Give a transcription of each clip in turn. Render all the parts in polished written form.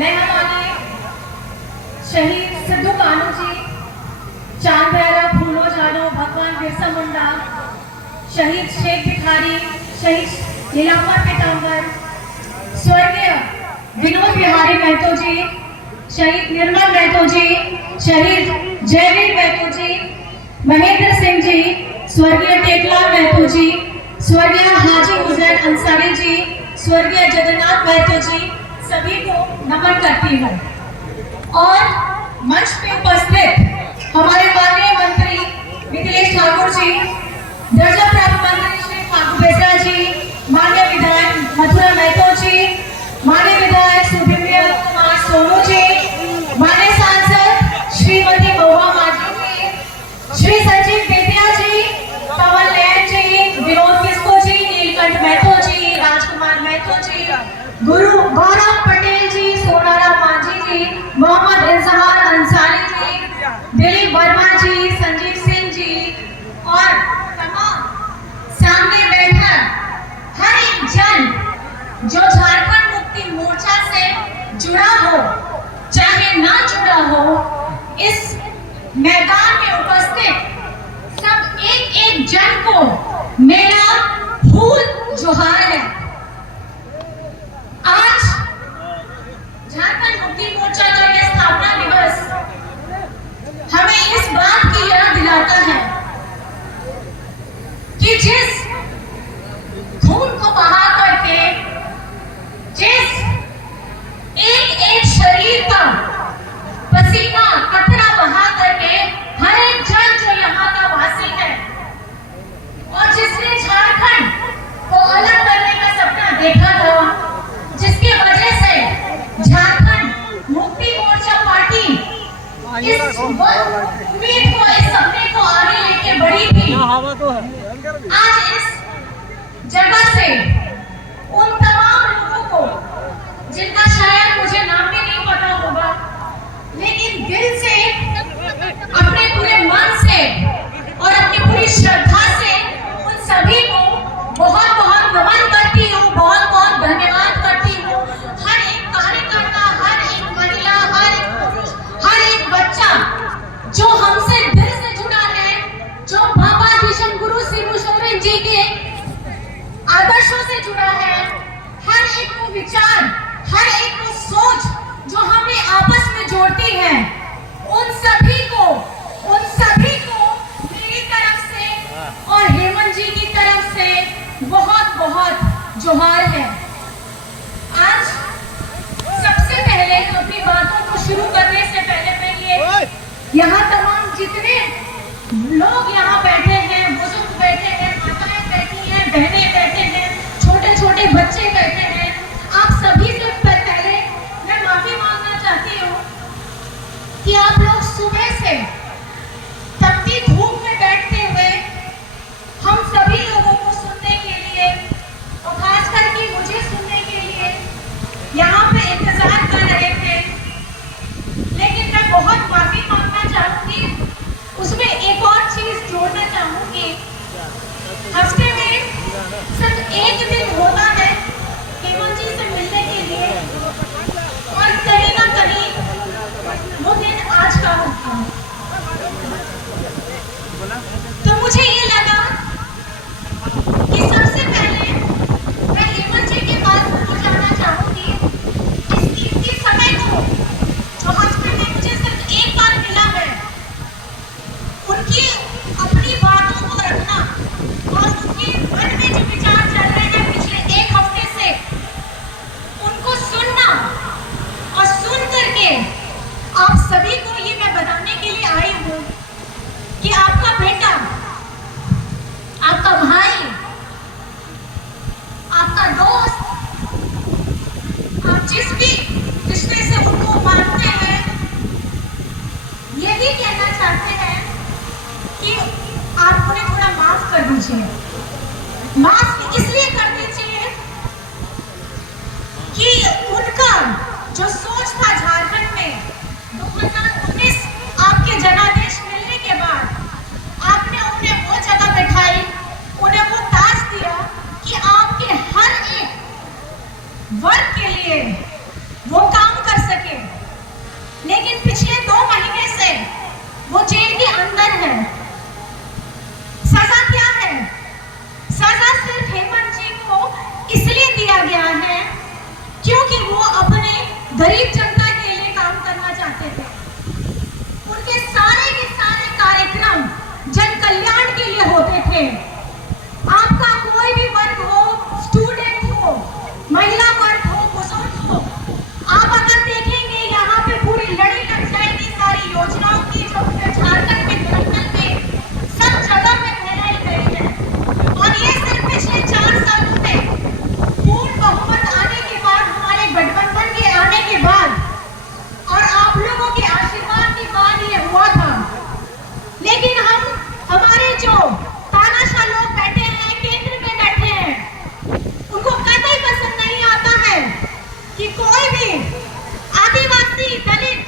मैं हमारे शहीद सिद्धू कानू जी, चांद भैरव, फूलो जानो, भगवान बिरसा मुंडा, शहीद शेख भिखारी, शहीद नीलांबर पीतांबर, स्वर्गीय विनोद बिहारी महतो जी, शहीद निर्मल महतो जी, शहीद जयवीर महतो जी, महेंद्र सिंह जी, स्वर्गीय टेकलाल महतो जी, स्वर्गीय हाजी हुसैन अंसारी जी, स्वर्गीय जगन्नाथ महतो जी, सभी को नमन करती हूँ। और मंच पे उपस्थित हमारे माननीय मंत्री मिथिलेश ठाकुर जी, दर्जा प्राप्त मंत्री श्री फागू बेसरा जी, माननीय विधायक मथुरा महतो जी, माननीय विधायक सुब्रमण्य कुमार सोनू जी, माननीय सांसद श्रीमती महुआ माझी जी, श्री संजीव बेदिया जी, पवन नयन जी, विनोद किस्को जी, नीलकंठ महतो जी, राजकुमार महतो जी, गुरु गौरव पटेल जी, सोनाराम माझी जी, मोहम्मद इजहार अंसारी जी, दिलीप वर्मा जी, संजीव सिंह जी और तमाम सामने बैठा हर एक जन जो झारखंड मुक्ति मोर्चा से जुड़ा हो चाहे ना जुड़ा हो, इस मैदान में उपस्थित सब एक एक जन को मेरा फूल जोहार है। आज झारखंड मुक्ति मोर्चा का यह स्थापना दिवस हमें इस बात की याद दिलाता है कि जिस खून को बहा करके, जिस एक एक शरीर का पसीना कतरा बहा करके हर एक जन जो यहाँ का वासी है और जिसने झारखंड को अलग करने का सपना देखा था, जिसकी वजह से झारखंड मुक्ति मोर्चा पार्टी इस उम्मीद को, इस सपने को आगे लेके बढ़ी थी। आज इस जगह से उन तमाम लोगों को, जिनका शायद मुझे नाम भी नहीं पता होगा, लेकिन दिल से, अपने पूरे मन से और अपनी पूरी श्रद्धा से उन सभी को बहुत बहुत नमन करती हूँ, बहुत बहुत धन्यवाद करती हूँ। हर एक कार्यकर्ता, हर एक महिला, हर एक पुरुष, हर एक बच्चा जो हमसे दिल से जुड़ा है, जो बाबा किशन गुरु शिबू सोरेन जी के आदर्शों से जुड़ा है, हर एक को विचार, हर एक को सोच जो हमें आपस में जोड़ती है, उन सभी को मेरी तरफ से और हेमंत जी की तरफ से बहुत बहुत जोहार है। आज सबसे पहले अपनी बातों को शुरू करने से पहले मैं यहाँ तमाम जितने लोग यहाँ बैठे हैं, बुजुर्ग बैठे हैं, माताएं बैठी हैं, बहनें बैठे हैं, छोटे छोटे बच्चे बैठे हैं, आप सभी से पहले मैं माफी मांगना चाहती हूँ कि आप लोग सुबह से तपती धूप में बैठते हुए हम सभी लोगों को सुनने के लिए और खास करके मुझे सुनने के लिए यहाँ पे इंतजार कर रहे थे। लेकिन मैं बहुत माफी मांगना चाहूंगी, उसमें एक और चीज जोड़ना चाहूंगी। हफ्ते में सिर्फ एक दिन होता है हेमंत जी से मिलने के लिए और कहीं ना कहीं वो दिन आज का होता है। तो मुझे ये लगा कि सबसे पहले मैं हेमंत जी के पास जाना चाहूंगी। इस कीमती समय को जो हफ्ते में मुझे सिर्फ एक बार मिला है, उनकी अपनी बातों को रखना और उनके मन में जो विचार चल रहे हैं पिछले एक हफ्ते से, उनको सुनना और सुन करके आप सभी को ये मैं बताने के लिए आई हूँ कि आपका बेटा, आपका भाई, आपका दोस्त, आप जिस भी रिश्ते से उनको मानते हैं, यही कहना चाहते हैं कि आप उन्हें थोड़ा माफ कर दीजिए। माफ इसलिए कर दीजिए कि उनका जो सोच था झारखंड में 2019 आपके जनादेश मिलने के बाद, आपने उन्हें वो जगह बैठाई, उन्हें वो ताज दिया कि आपके हर एक वर्ग के लिए वो काम कर सके। करके, लेकिन पिछले 2 महीने से वो जेल के अंदर है। सजा क्या है? सजा सिर्फ हेमंत जी को इसलिए दिया गया है क्योंकि वो अपने गरीब जनता के लिए काम करना चाहते थे। उनके सारे के सारे कार्यक्रम जन कल्याण के लिए होते थे। आपका कोई भी वर्ग हो, स्टूडेंट हो, महिला वर्ग हो, बुजुर्ग हो, आप अगर देखेंगे यहाँ पे पूरी लड़ी लग जाएगी सारी योजनाओं की जो झारखंड में झारखंड में सब जगह में फैलाई गई है। और ये सिर्फ पिछले 4 सालों में पूर्ण बहुमत आने के बाद, हमारे गठबंधन के आने के बाद और आप लोगों के आशीर्वाद के बाद ये हुआ था। लेकिन हमारे जो तानाशाह लोग बैठे हैं, केंद्र में बैठे हैं, उनको कतई पसंद नहीं आता है कि कोई भी आदिवासी, दलित,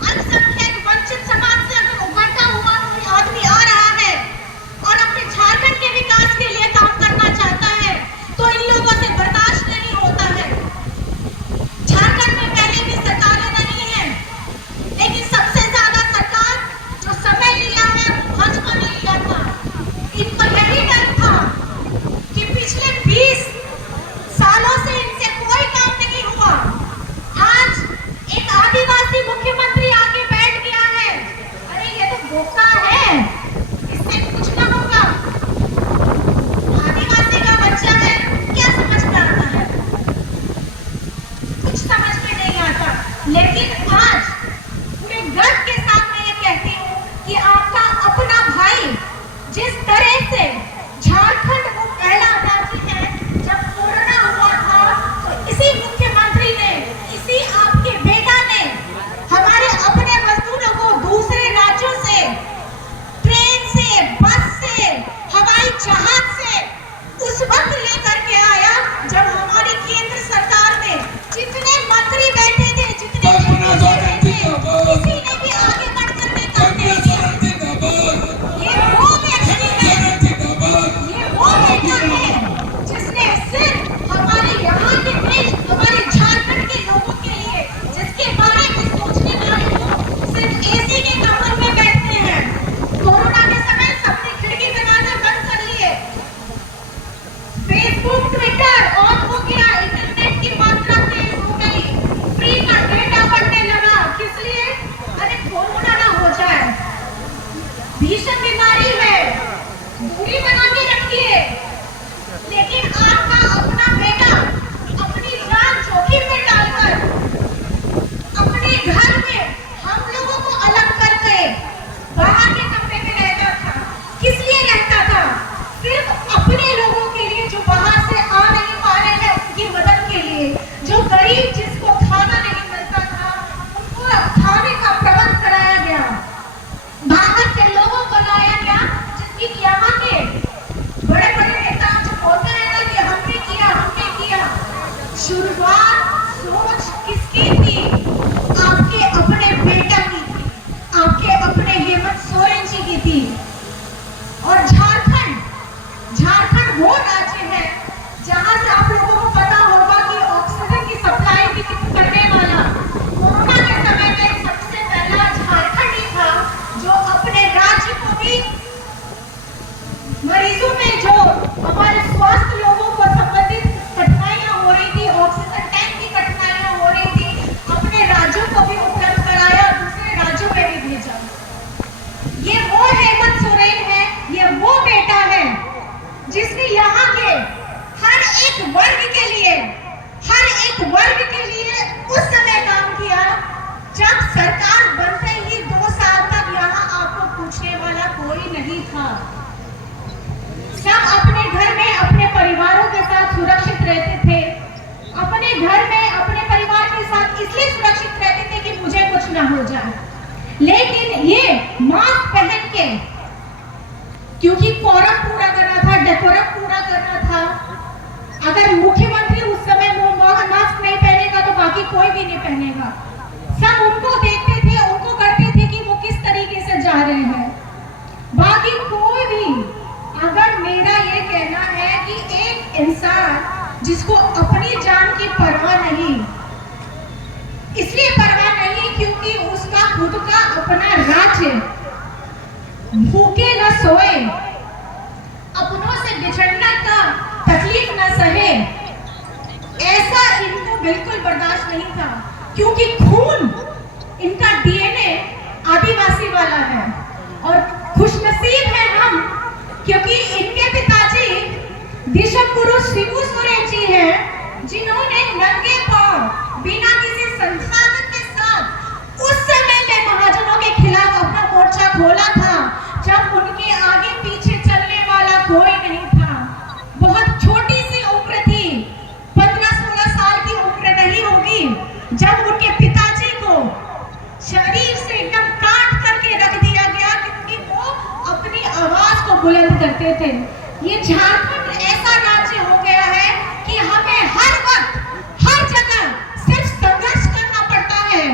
अल्पसंख्यक, वंचित समाज से अगर उभरता हुआ कोई आदमी आ रहा है और अपने झारखंड के विकास के लिए काम करना चाहता है तो इन लोगों से बर्दाश्त नहीं होता है। झारखंड में पहले भी सरकारें रही हैं, लेकिन सबसे ज्यादा सरकार जो समय लिया है वो भाजपा ने लिया था। इनको यही डर था कि पिछले 20 सालों से इनसे कोई काम नहीं हुआ। आज एक आदिवासी मुख्यमंत्री आके बैठ गया है। अरे ये तो बोका है, इससे कुछ ना होगा। आदिवासी का बच्चा है, क्या समझ में आता है? कुछ समझ में नहीं आता। लेकिन आज पूरे गर्व के साथ मैं ये कहती हूँ कि आपका अपना भाई जिस तरह से झारखंड को पहला राज्य है, जब कोरोना हुआ था तो इसी मुख्यमंत्री ने, इसी आपके बेटा ने हमारे अपने मजदूरों को दूसरे राज्यों से ट्रेन से, बस से, हवाई जहाज से उस वक्त लेकर के आया जब हमारी केंद्र सरकार में जितने मंत्री बैठे थे, जितने किसी ने भी आगे बढ़ करके काम नहीं किया। ये वो व्यक्ति है, ये वो बेटा है जिसने सिर्फ हमारे यहाँ के देश, हमारे झारखंड के लोगों के लिए, जिसके बारे में सोचने वाले लोग सिर्फ एसी के कमर में बैठते हैं। कोरोना के समय सबने खिड़की दरवाजे बंद कर लिए, फेसबुक, ट्विटर ऑन हो गया, इंटरनेट की मात्रा तेज हो गई, फ्री का डेटा बढ़ने लगा। किस लिए? अरे कोरोना ना हो जाए, भीषण बीमारी है, दूरी बना के रखिए। लेकिन आपका अपना बेटा अपनी जान जोखिम में डालकर अपने घर में हम लोगों को अलग करके बाहर के कमरे में रहता था। किस लिए रहता था? सिर्फ अपने लोगों के लिए जो बाहर से आ नहीं पा रहे हैं उनकी मदद के लिए। जो गरीब जिसको खाना नहीं मिलता था उनको खाने का प्रबंध कराया गया, बाहर से लोगों को लाया गया, जिसकी यहाँ के बड़े बड़े नेता जो बोलते हैं ना कि हमने किया। शुरुआत सोच किसकी थी? आपके अपने बेटा की थी, आपके अपने हेमंत सोरेन जी की थी। और झारखंड वो राज्य है जहां से आप लोगों को पता होगा कि ऑक्सीजन की सप्लाई भी करने वाला कोरोना के समय में सबसे पहला झारखंड ही था जो अपने राज्य को भी मरीजों में जो हमारे स्वास्थ्य लोगों को संबंधित कठिनाइयां हो रही थी, ऑक्सीजन टैंक की कठिनाइयां हो रही थी, अपने राज्यों को भी उपलब्ध कराया, दूसरे राज्यों में भी भेजा। ये वो हेमंत सोरेन है, ये वो बेटा है जिसने यहाँ के हर एक वर्ग के लिए उस समय काम किया जब सरकार बनते ही 2 साल तक यहाँ आपको पूछने वाला कोई नहीं था। सब अपने घर में अपने परिवारों के साथ सुरक्षित रहते थे, अपने घर में अपने परिवार के साथ इसलिए सुरक्षित रहते थे कि मुझे कुछ ना हो जाए। लेकिन ये मास्क पहन के, क्योंकि कोरम पूरा करना था, डेकोरम पूरा करना था, अगर मुख्यमंत्री उस समय वो मास्क नहीं पहनेगा तो बाकी कोई भी नहीं पहनेगा। सब उनको देखते थे, उनको करते थे कि वो किस तरीके से जा रहे हैं, बाकी कोई भी। अगर मेरा ये कहना है कि एक इंसान जिसको अपनी जान की परवाह नहीं, इसलिए परवाह भूखे न सोए, अपनों से बिछड़ना का तकलीफ न सहे, ऐसा इनको बिल्कुल बर्दाश्त नहीं था, क्योंकि खून इनका डीएनए आदिवासी वाला है। और खुशनसीब है हम, क्योंकि इनके पिताजी दिशमगुरु शिबू सोरेन जी हैं, जिन्होंने नंगे पांव बिना किसी संसाधन के साथ उस समय में महाजनों के खिलाफ अपना मोर्चा खोला था, जब उनके आगे पीछे चलने वाला कोई नहीं था। बहुत छोटी सी उम्र थी, 15-16 साल की उम्र नहीं होगी, जब उनके पिताजी को शरीर से एकदम काट करके रख दिया गया, क्योंकि वो अपनी आवाज को बुलंद करते थे। ये झारखंड ऐसा राज्य हो गया है कि हमें हर वक्त हर जगह सिर्फ संघर्ष करना पड़ता है,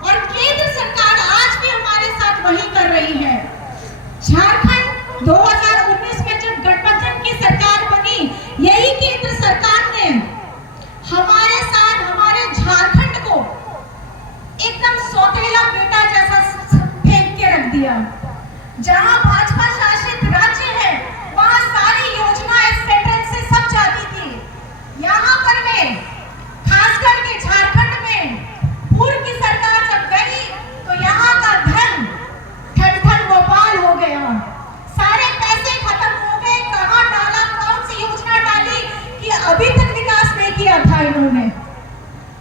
और केंद्र सरकार आज भी हमारे साथ वही कर रही है। झारखंड 2019 में जब गठबंधन की सरकार बनी, यही केंद्र सरकार ने हमारे साथ हमारे झारखंड को एकदम सौतेला बेटा जैसा फेंक के रख दिया। जहां भाजपा शासित राज्य है, वहां सारी योजनाएं सेंट्रल से सब जाती थी। यहाँ पर में खास करके झारखंड में पूर्व की सरकार जब गई, तो यहाँ का धन ठन गोपाल हो गया, सारे पैसे खत्म हो गए। कहाँ डाला, कौन सी योजना डाली कि अभी तक विकास नहीं किया था इन्होंने।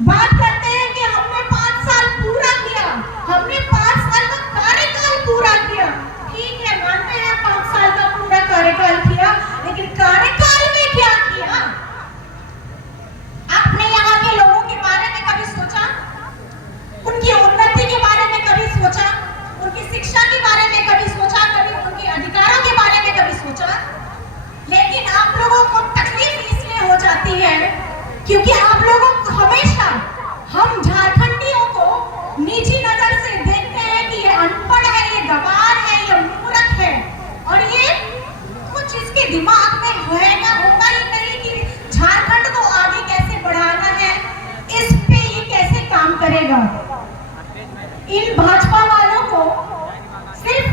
बात करते हैं कि हमने 5 साल पूरा किया, हमने 5 साल का कार्यकाल पूरा किया। ठीक है, मानते हैं 5 साल का पूरा कार्यकाल किया, लेकिन कार्यकाल में क्या किया? आपने यहाँ के लोगों के बारे में कभी सोचा? उनकी उन्नति के बारे में कभी सोचा? उनकी शिक्षा के बारे में कभी सोचा? कभी उनके अधिकारों के बारे में कभी सोचा? लेकिन आप लोगों को तकलीफ इसलिए हो जाती है क्योंकि आप लोगों को हमेशा हम झारखंडियों को नीची नजर से देखते हैं कि ये अनपढ़ है, ये गंवार है, ये मूर्ख है, और ये कुछ इसके दिमाग में होगा ही नहीं कि झारखंड को आगे कैसे बढ़ाना है, इस पे ये कैसे काम करेगा। इन भाजपा वालों को सिर्फ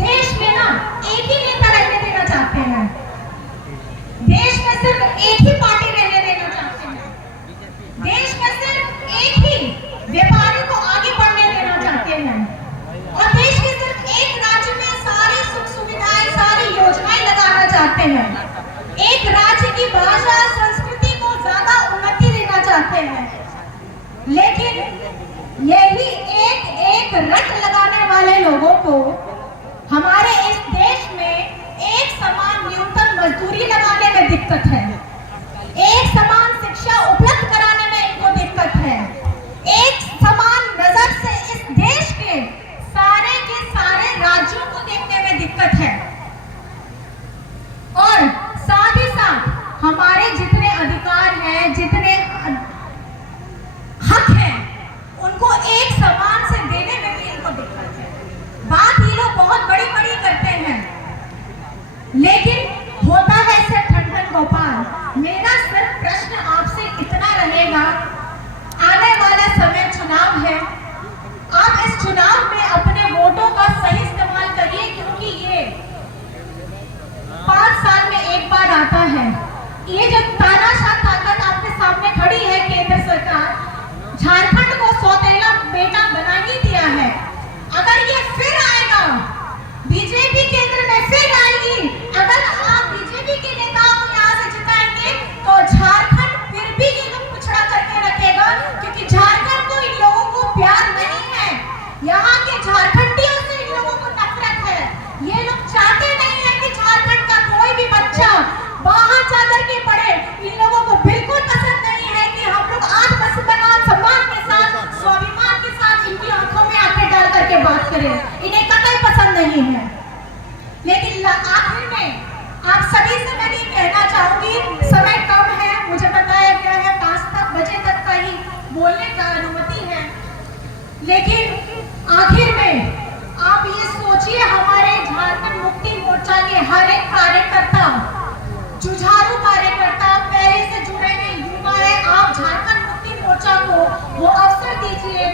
देश में ना एक ही नेता रहने देना चाहते हैं, देश में सिर्फ एक ही पार्टी रहने देना चाहते हैं, देश में सिर्फ एक ही व्यापारी को आगे बढ़ने देना चाहते हैं, और देश के सिर्फ एक राज्य में सारी सुख सुविधाएं, सारी योजनाएं लगाना चाहते हैं। एक राज्य की भाषा संस्कृति को ज्यादा उन्नति देना चाहते हैं, लेकिन यही एक रट लगाने वाले लोगों को हमारे इस देश में एक समान न्यूनतम मजदूरी लगाने में दिक्कत है, एक समान शिक्षा उपलब्ध कराने में इनको दिक्कत है, एक समान नजर से इस देश के सारे राज्यों को देखने में दिक्कत है, और साथ ही साथ हमारे जितने अधिकार हैं, जितने हक हैं, उनको एक समान से देने में भी इनको दिक्कत है। बात ये लोग बहुत बड़ी बड़ी करते हैं, लेकिन होता है सिर्फ ठन गोपाल। मेरा सिर्फ प्रश्न आपसे इतना रहेगा, आने वाला समय चुनाव है, आप इस चुनाव में अपने वोटों का सही इस्तेमाल करिए, क्योंकि ये 5 साल में एक बार आता है। ये जो तानाशाह ताकत आपके सामने खड़ी है, केंद्र सरकार झारखंड को सौतेला बेटा बना ही दिया है। अगर ये फिर आएगा, बीजेपी केंद्र में फिर आएगी, अगर आप बीजेपी के नेताओं को यहाँ से जिताएंगे, तो झारखंड फिर भी ये लोग पिछड़ा करके रखेगा, क्योंकि झारखंड को इन लोगों को प्यार नहीं है, यहाँ के झारखंडियों से इन लोगों को नफरत है। ये लोग चाहते नहीं है कि झारखंड का कोई भी बच्चा बाहर जाकर के पढ़े। इन लोगों को बिल्कुल पसंद नहीं है कि हम लोग सम्मान के साथ, स्वाभिमान के साथ इनकी आंखों में आंखें डाल करके बात करें, इन्हें कतई पसंद नहीं है। लेकिन आखिर में आप सभी से मैं ये कहना चाहूंगी, समय कम है, मुझे बताया गया है 5 बजे तक का ही बोलने का अनुमति है, लेकिन आखिर में आप ये सोचिए, हमारे झारखंड मुक्ति मोर्चा के हर एक कार्यकर्ता, जुझारू कार्यकर्ता, पहले से जुड़े हुए युवा है, आप झारखंड मुक्ति मोर्चा को वो अवसर दीजिए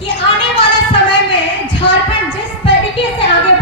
कि आने वाले समय में झारखंड जिस तरीके से आगे